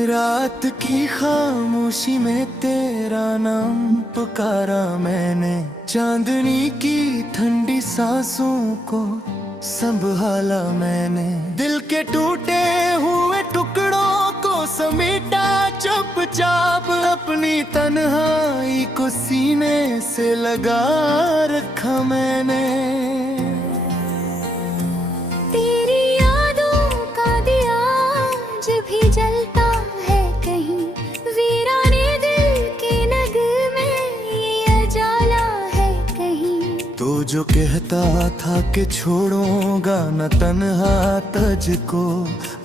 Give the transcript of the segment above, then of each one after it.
रात की खामोशी में तेरा नाम पुकारा मैंने, चांदनी की ठंडी सांसों को संभाला मैंने, दिल के टूटे हुए टुकड़ों को समेटा चुपचाप, अपनी तन्हाई को सीने से लगा रखा मैंने। तेरी यादों का दिया जब भी जलता है कहीं, वीराने दिल के नगमे ये उजाला है कहीं। तो जो कहता था कि छोड़ूंगा न तन्हा तुझको,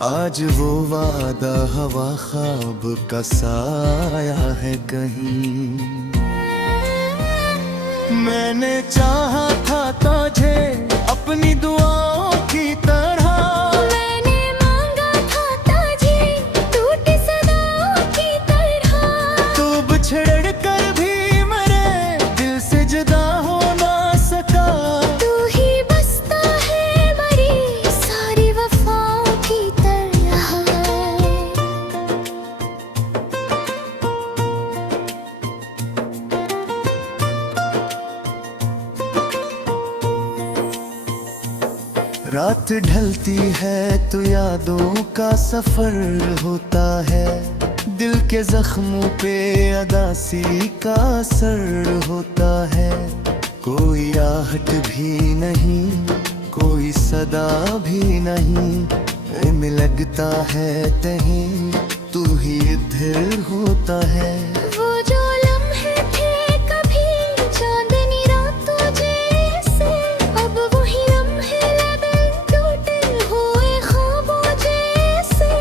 आज वो वादा हवा ख्वाब का साया है कहीं। मैंने चाहा था तुझे अपनी दुआओं की तरह, मैंने मांगा था तुझे टूटी सदाओं की तरह। तू बिछड़ कर भी मरे दिल से जुदा हो ना सका, तू ही बसता है मरी सारी वफाओं की तरह। रात ढलती है तो यादों का सफर होता है, दिल के जख्मों पे अदासी का असर होता है। कोई आहट भी नहीं, कोई सदा भी नहीं, में लगता है कहीं तू ही इधर होता है। वो जो लम्हे थे कभी चांदनी रातों जैसे, अब वही लम्हे लगे टूटे हुए ख्वाबों जैसे।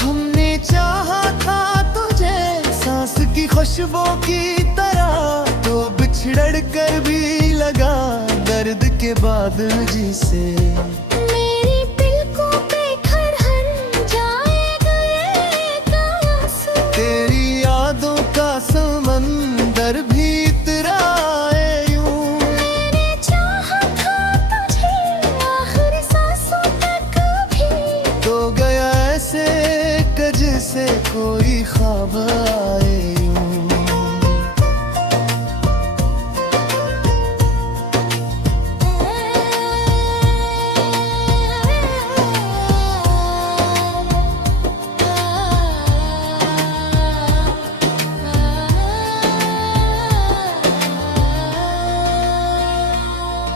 हमने चाहा था तुझे सांस की खुशबू की तरह, तो बिछड़ कर भी लगा दर्द के बादल जिसे। मेरी पलकों पे खरहर जाएगा एक आंसू, तेरी यादों का समंदर भी इतराए यूं। मैंने चाहा था तुझे आखिरी सांसों तक भी, तो गया ऐसे कज से कोई ख्वाब आए यूं।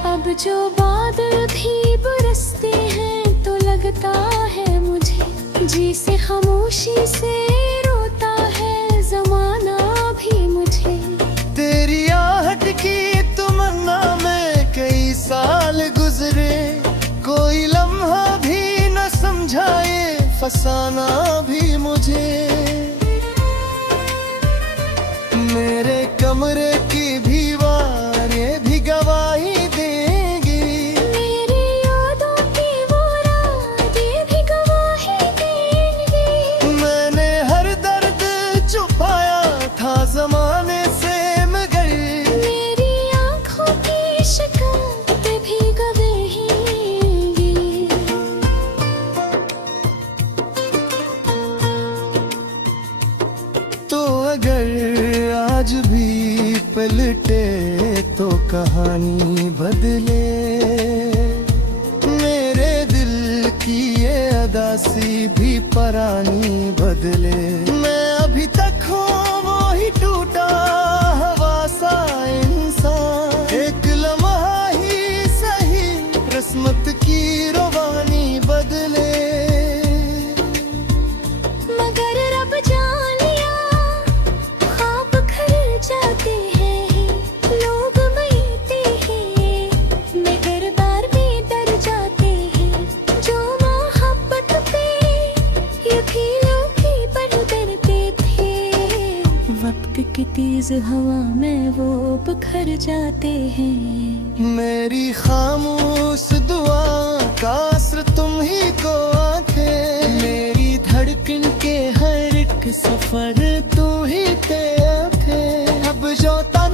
अब जो बादल भी बरसते हैं तो लगता है मुझे, जी से खामोशी से रोता है जमाना भी मुझे। तेरी आहट की तमन्ना में कई साल गुजरे, कोई लम्हा भी न समझाए फसाना भी मुझे। मेरे कमरे की दीवारें भी गवाही देंगी, मेरी यादों की वो रातें भी गवाही देंगी। मैंने हर दर्द छुपाया था जमाने से, मगर मेरी आँखों की शिकायत भी गवाहेंगी। तो अगर आज भी पलटे तो कहानी बदले, मेरे दिल की ये अदासी भी परानी बदले। मैं अभी तक हूँ वो ही टूटा हवा सा इंसान, एक लम्हा ही सही रस्मत की रवानी बदले। मगर रब जान लिया ख्वाब खर जाते हैं, लोग मिलते हैं मगर बार भी डर जाते हैं। जो मोहब्बत पे ये भी लोग ही डरते थे, वक्त की तेज हवा में वो बिखर जाते हैं। मेरी खामोश दुआ का असर तुम ही को आंखें, मेरी धड़कन के हर एक सफर तू ही थे। अब जो तन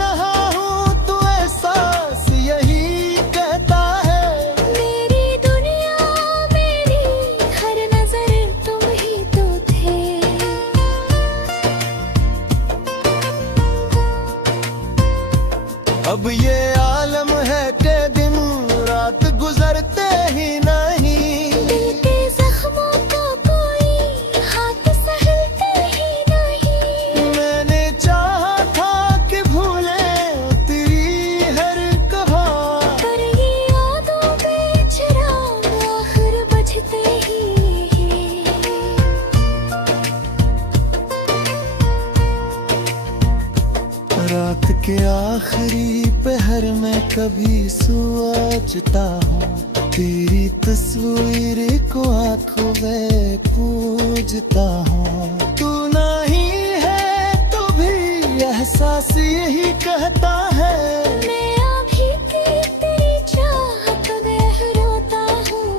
के आखिरी पहर में कभी सोचता हूँ, तेरी तस्वीर को आंखों में पूजता हूँ। तू नहीं है तो भी एहसास यही कहता है, मैं अभी की तेरी चाहत में रोता हूँ।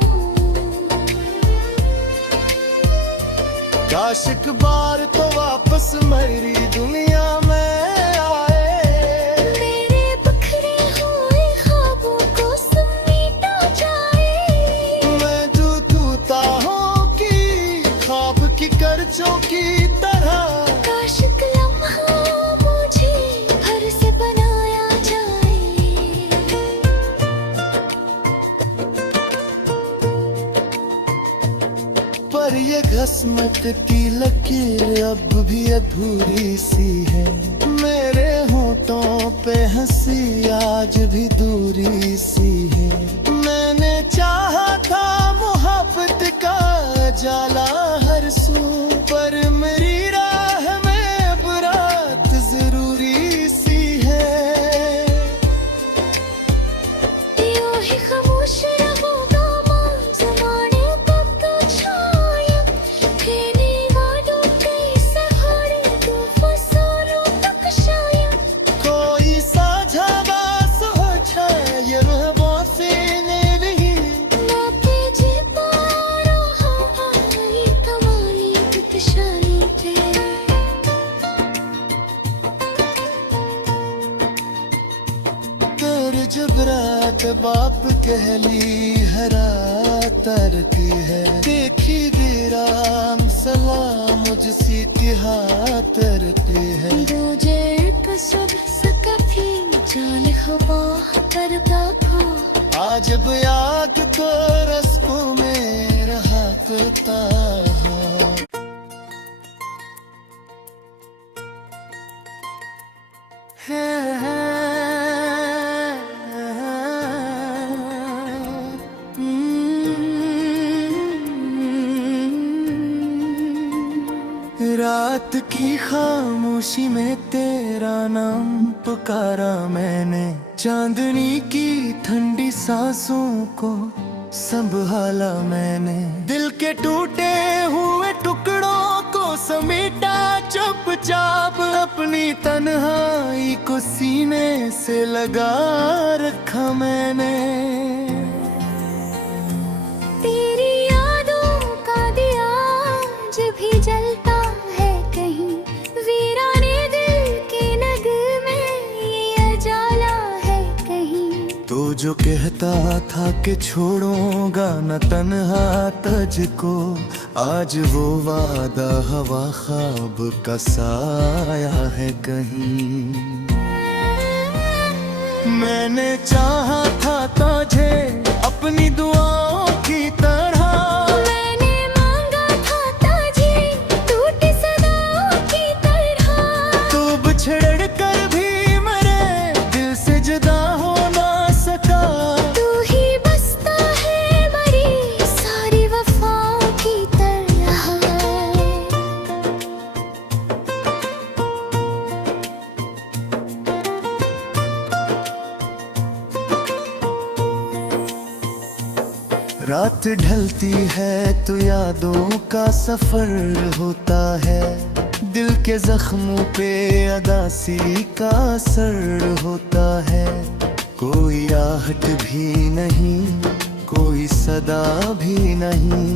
काश एक बार तो वापस मेरी दुनिया में आए, मेरे बिखरे हुए ख्वाबों को समेटा जाए। मैं जो तूता हूँ कि ख्वाब की करचों की तरह, काश एक लम्हा मुझे फिर से बनाया जाए। पर ये किस्मत की लकीर अब भी अधूरी सी है। मेरे होठों पे हंसी आज भी दूरी सी है। मैंने चाहा था मोहब्बत का जाला हर सू, पर मेरी राह में अब रात जरूरी सी है। यूं ही खामोश रहूंगा मां ज़माने तक तो छाया, कहने वालों के सहारे तो फसारों तक शायद। कोई साझा बास हो छाया रहबों से नहीं, ना पेजे पारो हाई कमाली कुतशाली थे। तेरे जबरात बाप कहली हरा तरक है। देखी देराम सलाम मुझसी तिहा तरते है। दूजे कसब सकफी जान खबा करता था। आज बयाक को रस्कों में रहा करता हूँ। रात की खामोशी में तेरा नाम पुकारा मैंने, चांदनी की ठंडी सांसों को संभाला मैंने। दिल के टूटे हुए टुकड़ों को समेटा चुपचाप, अपनी तन्हाई को सीने से लगा रखा मैंने। तेरी यादों का दिया जब भी जलता है कहीं, वीराने दिल के नगमे ये उजाला है कहीं। तो जो कहता था कि छोड़ूंगा न तन्हा तुझको, आज वो वादा हवा ख्वाब का साया है कहीं। मैंने चाहा था तुझे अपनी दुआओं की तरह, मैंने मांगा था ताजे टूटी सदाओं की तरह। तू बिछड़ कर भी मेरे दिल से जुदा हो ना सका। तू ही बसता है मरी सारी वफाओं की तरह। रात ढलती है तो यादों का सफर होता है। दिल के जख्मों पे अदासी का असर होता है। कोई आहट भी नहीं, कोई सदा भी नहीं,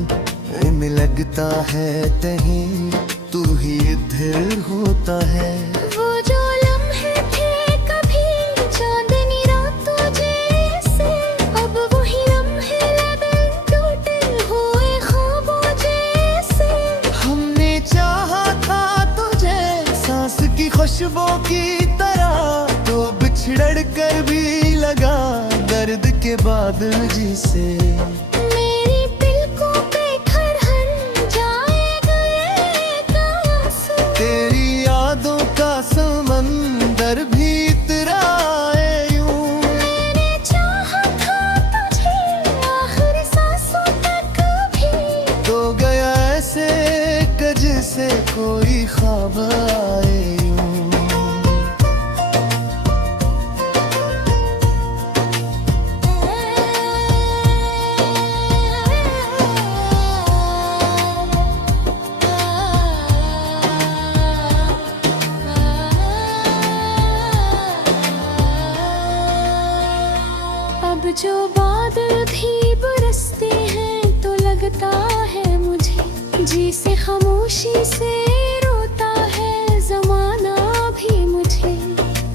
में लगता है कहीं तू ही इधर होता है। वो जो लम्हे थे कभी चांदनी रातों जैसे, अब वही लम्हे लगे टूटे हुए ख्वाबों जैसे। हमने चाहा था तुझे सांस की खुशबू की तरह, तो बिछड़ कर भी लगा दर्द के बादल जिसे। मेरी पलकों पे खरहर जाएगा एक आंसू, तेरी यादों का समंदर भी इतराए यूं। मैंने चाहा था तुझे आखिरी सांसों तक भी, तो गया ऐसे कज से कोई ख्वाब आए यूं। खामोशी से रोता है जमाना भी मुझे।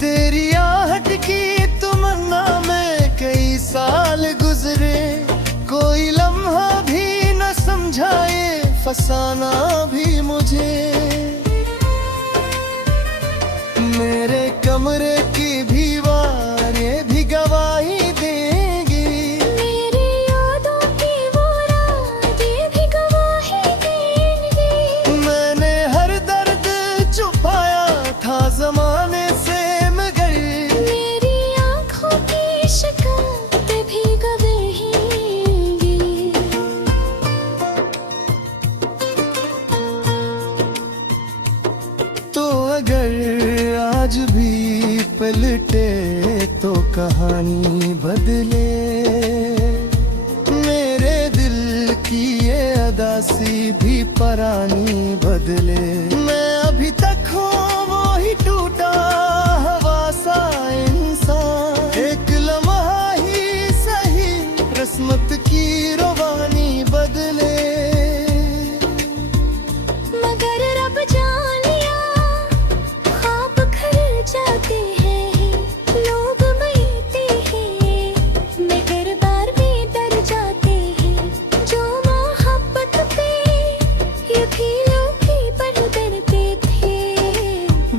तेरी आहट की तमन्ना में कई साल गुजरे, कोई लम्हा भी न समझाए फसाना भी मुझे। मेरे कमरे की दीवारें भी गवाही देंगी, मेरी यादों की वो रातें भी गवाही देंगी। मैंने हर दर्द छुपाया था जमाने से, मगर मेरी आंखों की शिकायतें भी गवाहेंगी। तो अगर आज भी पलटे तो कहानी बदले, मेरे दिल की ये अदासी भी परानी बदले। मैं अभी तक हूँ वो ही टूटा हवा सा इंसान, एक लम्हा ही सही किस्मत की रवानी बदले। मगर रब जान लिया ख्वाब खिल जाते हैं, लोग मिलते हैं मगर बार भी डर जाते हैं। जो मोहब्बत पे ये भी लोग ही पर डरते थे,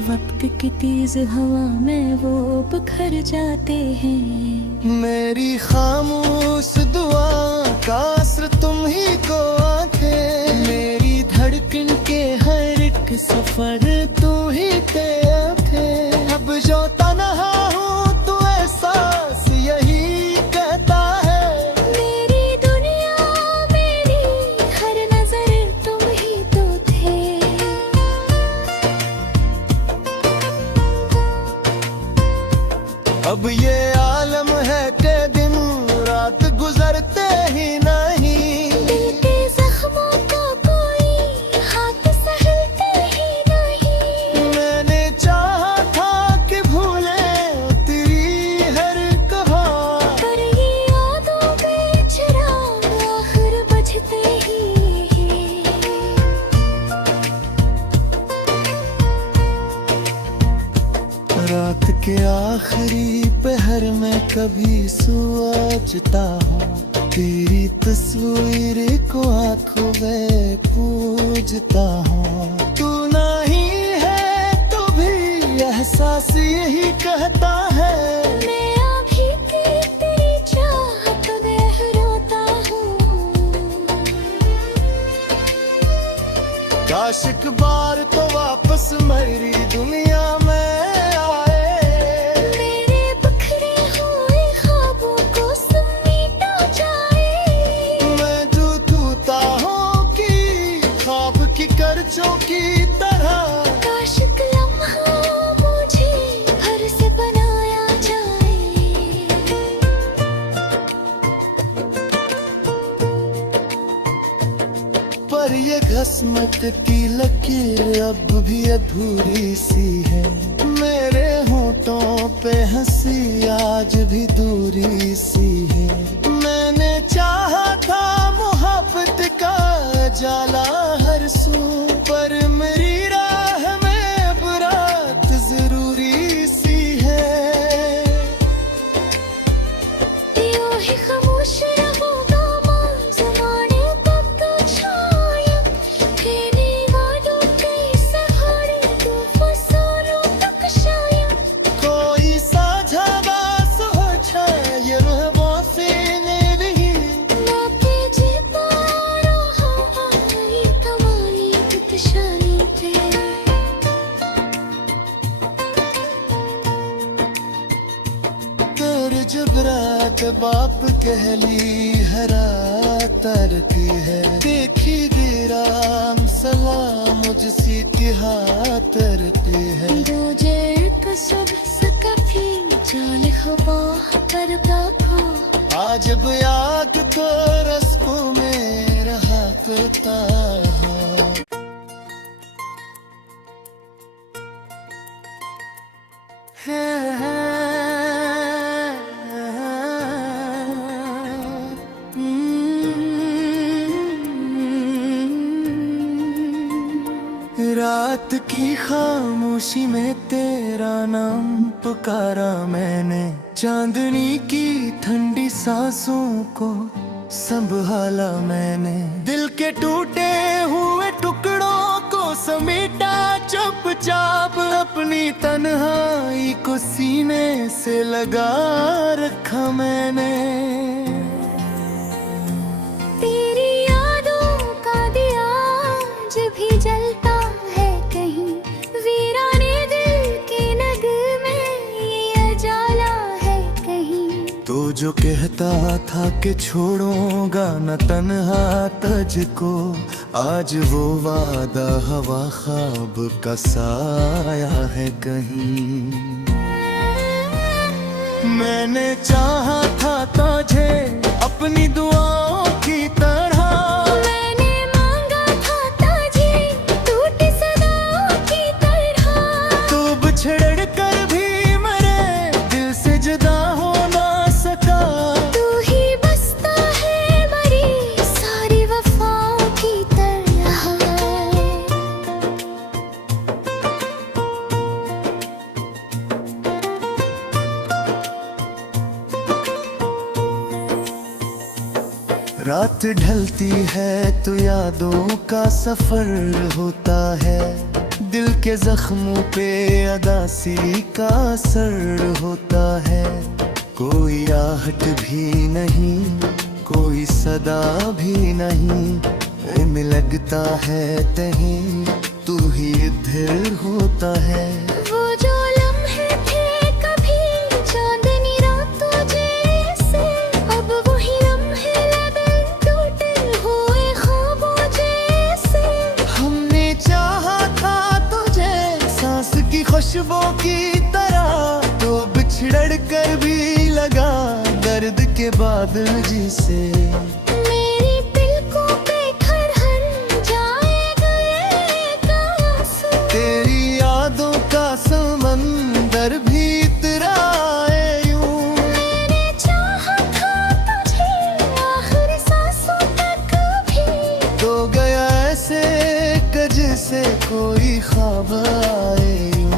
वक्त की तेज हवा में वो बिखर जाते हैं। मेरी खामोश दुआ का असर तुम ही को आंखें, मेरी धड़कन के हर एक सफर तू ही थे। अब जो तन्हा हूँ तो एहसास यही कहता है, मेरी दुनिया मेरी हर नजर तुम ही तो थे। अब ये आलम है कि दिन रात गुजरते ही नहीं, दिल के जख्मों को कोई हाथ सहलते ही नहीं। मैंने चाहा था कि भूले तेरी हर कहा, पर ये यादों के चिराग आखिर बुझते ही हैं। रात के आखिरी पहर में कभी सोचता हूँ, तेरी तस्वीर को आंखों में पूजता हूँ। तू नहीं है तो भी एहसास यही कहता है, मैं अभी भी तेरी चाहत में रोता हूँ। काश एक बार तो वापस मेरी दुनिया में आए, मेरे बिखरे हुए ख्वाबों को समेटा जाए। मैं जो टूटा हूँ कि ख्वाब की करचों की तरह, काश एक लम्हा मुझे फिर से बनाया जाए। पर ये किस्मत की लकीर अब भी अधूरी सी है। मेरे होठों पे हंसी आज भी दूरी सी है। मैंने चाहा था मोहब्बत का जाला हर सू, पर मेरी राह में अब रात जरूरी सी है। यूं ही खामोश रहूंगा मां ज़माने तक तो शायद, तेरे वादों के सहारे तू फसानों तक शायद। कोई साझा बास हो छाया रहवासी ने नहीं, मौके जे पारो हमारी कमानी कितशानी थे। तेरे जबरात बाप कहली हरा तरक है, देखी देराम सलाम मुझसी की हाथ रखती है। दो जर का सब सकफी जान खबा पर बाखो, आज अब आग को रस्कों में रहा करता हूँ। रात की खामोशी में तेरा नाम पुकारा मैंने, चांदनी की ठंडी सांसों को संभाला मैंने। दिल के टूटे हुए टुकड़ों को समेटा चुपचाप, अपनी तन्हाई को सीने से लगा रखा मैंने। तेरी यादों का दिया जब भी जलता है कहीं, वीराने दिल के नगमे ये उजाला है कहीं। तो जो कहता था कि छोड़ूंगा न तन्हा तुझको, आज वो वादा हवा ख्वाब का साया है कहीं। मैंने चाहा था तुझे अपनी दुआओं की तरह, मैंने मांगा था तुझे टूटी सदाओं की तरह। तू बिछड़ कर भी मेरे दिल से जुदा हो ना सका। तू ही बसता है मरी सारी वफाओं की तरह। रात ढलती है तो यादों का सफर होता है, दिल के जख्मों पे अदासी का असर होता है। कोई आहट भी नहीं, कोई सदा भी नहीं, में लगता है तहीं तू ही इधर होता है। वो जो लम्हे थे कभी चांदनी रातों जैसे, अब वही लम्हे लगे टूटे हुए ख्वाबों जैसे। हमने चाहा था तुझे सांस की खुशबू की तरह, तो बिछड़ कर भी लगा दर्द के बादल जिसे। मेरी पलकों पे खरहर जाएगा एक आंसू, तेरी यादों का समंदर भी इतराए यूं। मैंने चाहा था तुझे आखिरी सांसों तक भी, तो गया ऐसे कज से कोई ख्वाब आए यूं।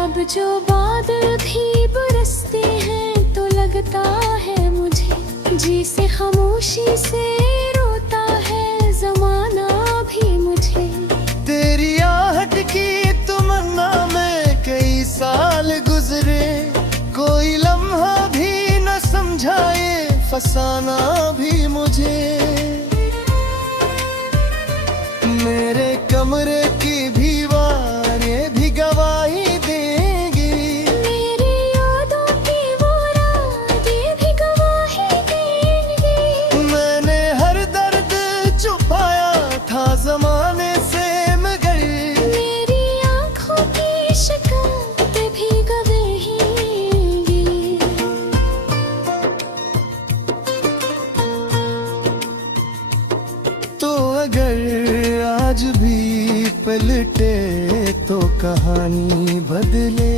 अब जो बादल भी बरसते हैं तो लगता है मुझे, जी से खामोशी से रोता है जमाना भी मुझे। तेरी आहट की तमन्ना में कई साल गुजरे, कोई लम्हा भी न समझाए फसाना भी मुझे। मेरे कमरे की दीवारें भी गवाही देंगी, मेरी यादों की वो रातें भी गवाही देंगी। मैंने हर दर्द छुपाया था जमाने से मगर, मेरी आँखों की शिकायत भी गवाहेंगी। तो अगर आज भी पलटे तो कहानी बदले,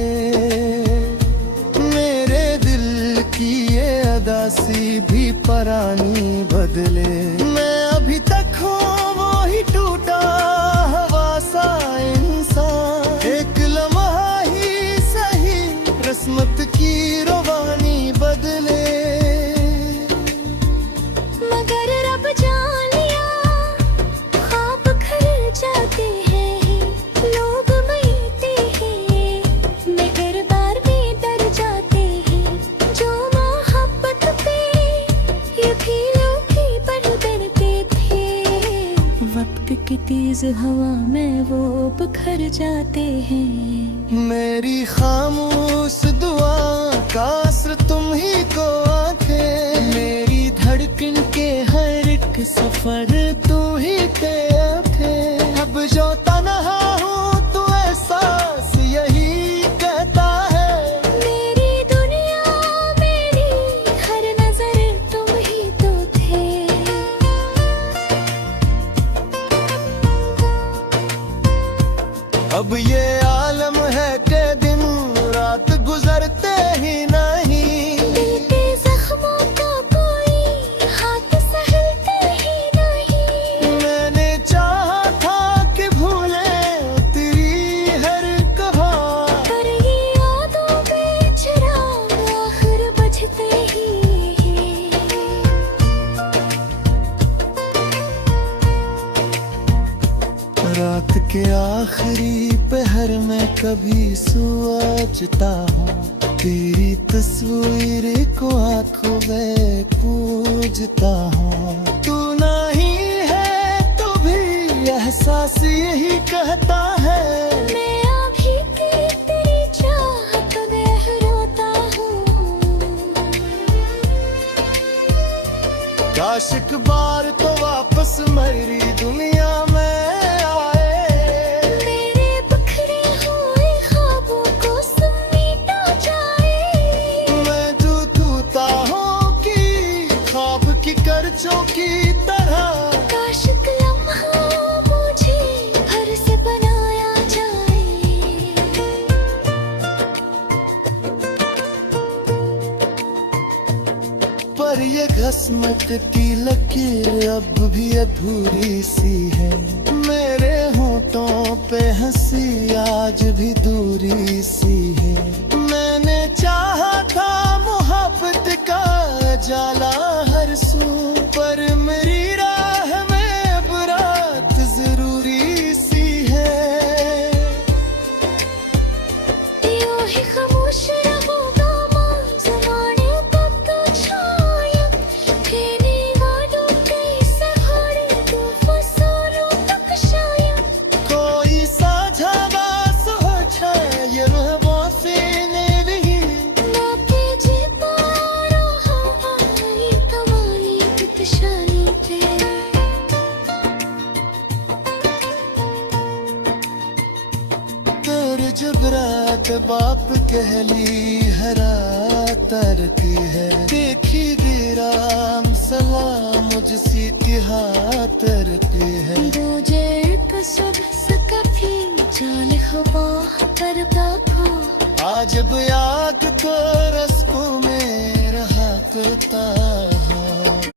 मेरे दिल की ये अदासी भी परानी बदले। मैं अभी तक हूँ वो ही टूटा हवा सा इंसान, एक लम्हा ही सही रस्मत की रवानी बदले। मगर रब जान लिया ख्वाब खिल जाते हैं, लोग मिलते हैं मगर बार में डर जाते हैं। जो मोहब्बत पे ये भी लोग ही पर डरते थे, वक्त की तेज हवा में वो बिखर जाते हैं। मेरी खामोश दुआ का असर तुम ही को आंखें, मेरी धड़कन के हर एक सफर तू ही पे आंखें। अब जो तन्हा हूँ तो एहसास यही कहता है, मेरी दुनिया मेरी हर नजर तुम ही तो थे। अब ये आलम है कि दिन रात गुजरते ही नहीं, दिल के जख्मों को कोई हाथ सहलते ही नहीं। मैंने चाहा था कि भूले तेरी हर कहानी, पर ये यादों में चिराग आखिर बजते ही रात के आखिरी पहर में कभी सोचता हूँ, तेरी तस्वीर को आंखों में पूजता हूँ। तू नहीं है तो भी एहसास यही कहता है, मैं अभी तेरी चाहत में रोता हूँ। काश एक बार तो वापस मेरी दुनिया में मेरे बिखरे हुए ख्वाबों को समेटा जाए। मैं जो टूटा हूँ कि ख्वाब की करचों की तरह, काश एक लम्हा मुझे फिर से बनाया जाए। पर ये किस्मत की लकीर अब भी अधूरी सी है। मेरे होठों पे हंसी आज भी दूरी सी है। मैंने चाहा था मोहब्बत का जाला हर सू, पर मेरी राह में अब रात जरूरी सी है। यूं ही खामोश रहूंगा मां ज़माने को तो शायद, तेरे वादों के सहारे दो फसलों तक शायद। कोई साझा बास हो ये रहबों से नहीं, ना पेजे पारो हवाई कमानी कितशानी पे। तेरे जबरात बाप कहली हरा तरती है, देखी दीराम सलाम मुझसी हाथ रखी है। दूजे कसब सकफी जान खबा पर बाखो, आज अब याद को रस्कों में रहा करता